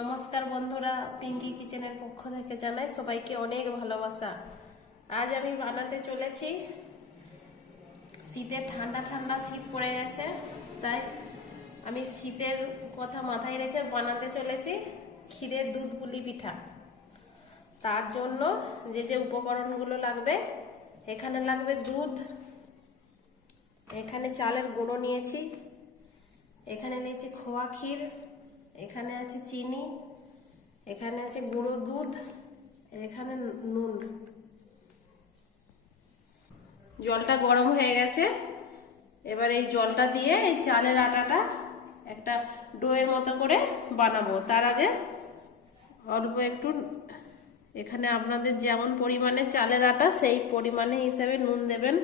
নমস্কার বন্ধুরা, পিঙ্কি কিচেনের পক্ষ থেকে জানাই সবাইকে অনেক ভালোবাসা। আজ আমি বানাতে চলেছি, শীতের ঠান্ডা ঠান্ডা শীত পড়ে গেছে, তাই আমি শীতের কথা মাথায় রেখে বানাতে চলেছি ক্ষীরের দুধ পুলি পিঠা। তার জন্য যে যে উপকরণগুলো লাগবে, এখানে লাগবে দুধ, এখানে চালের গুঁড়ো নিয়েছি, এখানে নিয়েছি খোয়া ক্ষীর, এখানে আছে চিনি, এখানে আছে গুঁড়ো দুধ, এখানে নুন। জলটা গরম হয়ে গেছে, এবার এই জলটা দিয়ে এই চালের আটাটা একটা ডোয়ের মতো করে বানাবো। তার আগে অল্প একটু এখানে আপনাদের যেমন পরিমাণে চালের আটা সেই পরিমাণে হিসেবে নুন দেবেন।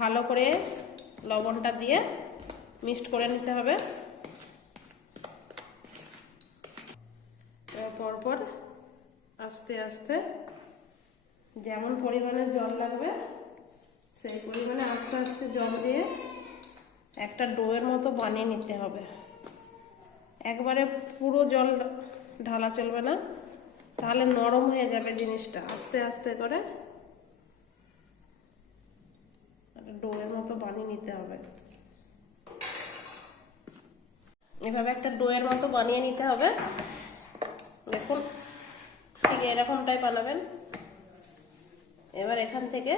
ভালো করে লবণটা দিয়ে মিক্সড করে নিতে হবে। পরপর আস্তে আস্তে যেমন পরিমাণে জল লাগবে সেই পরিমাণে আস্তে আস্তে জল দিয়ে একটা ডোয়ের মতো বানিয়ে নিতে হবে। একবারে পুরো জল ঢালা চলবে না, তাহলে নরম হয়ে যাবে জিনিসটা। আস্তে আস্তে করে ডোয়ের মতো বানিয়ে নিতে হবে। এভাবে একটা ডোয়ের মতো বানিয়ে নিতে হবে। দেখুন, ঠিক এরকমটাই বানাবেন। এবার এখান থেকে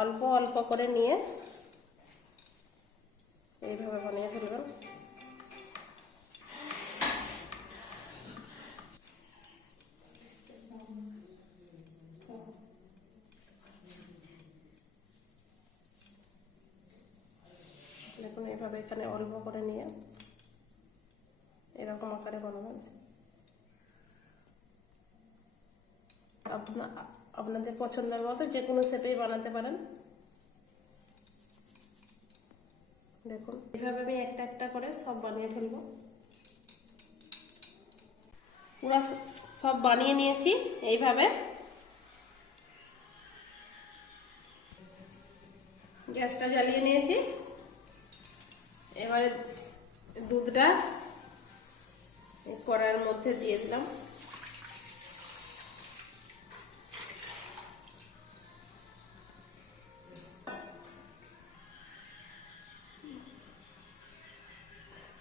অল্প অল্প করে নিয়ে এইভাবে বানিয়ে ফেলবেন। দেখুন, এইভাবে এখানে অল্প করে নিয়ে এরকম আকারে বানাবেন। আপনাদের পছন্দের মতো যে কোনো শেপেই বানাতে পারেন। দেখুন, এইভাবে আমি একটা একটা করে সব বানিয়ে ফেলবো। পুরো সব বানিয়ে নিয়েছি। এইভাবে গ্যাসটা জ্বালিয়ে নিয়েছি। এবারে দুধটা কড়াইয়ের মধ্যে দিয়ে দিলাম।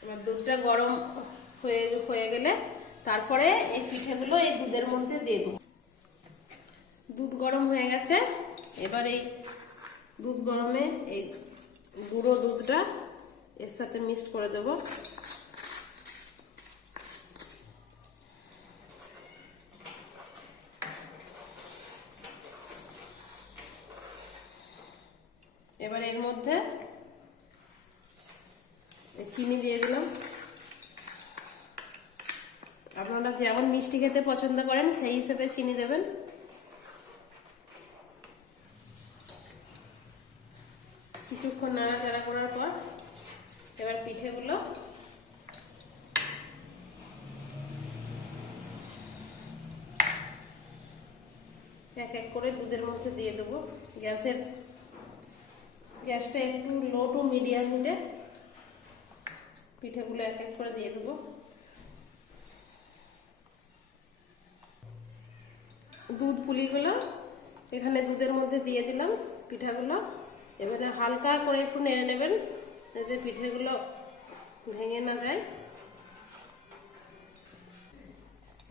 এবার দুধটা গরম হয়ে গেলে তারপরে এই পিঠেগুলো এই দুধের মধ্যে দিয়ে দেবো। দুধ গরম হয়ে গেছে, এবার এই দুধ গরমে এই গুঁড়ো দুধটা এর সাথে মিক্সড করে দেব। এবার এর মধ্যে চিনি দিয়ে দিলাম। আপনারা যেমন মিষ্টি খেতে পছন্দ করেন সেই হিসেবে চিনি দেবেন। কিছুক্ষণ নাড়াচাড়া করার পর এবার পিঠেগুলো এক এক করে দুধের মধ্যে দিয়ে দেবো। গ্যাসটা একটু লো টু মিডিয়াম হিটে পিঠেগুলো এক এক করে দিয়ে দেবো। দুধ পুলিগুলো এখানে দুধের মধ্যে দিয়ে দিলাম পিঠাগুলো। এবারে হালকা করে একটু নেড়ে নেবেন যাতে পিঠেগুলো ভেঙে না যায়।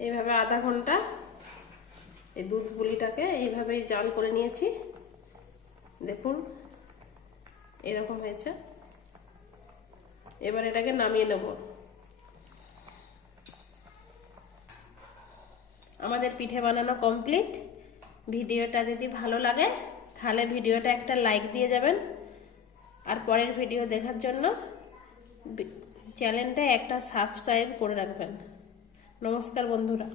এইভাবে আধা ঘন্টা এই দুধ পুলিটাকে এইভাবেই জাল করে নিয়েছি। দেখুন, এরকম হয়েছে। এবার এটাকে নামিয়ে নেব। আমাদের পিঠে বানানো কমপ্লিট। ভিডিওটা যদি ভালো লাগে তাহলে ভিডিওটা একটা লাইক দিয়ে যাবেন, আর পরের ভিডিও দেখার জন্য চ্যানেলটা একটা সাবস্ক্রাইব করে রাখবেন। নমস্কার বন্ধুরা।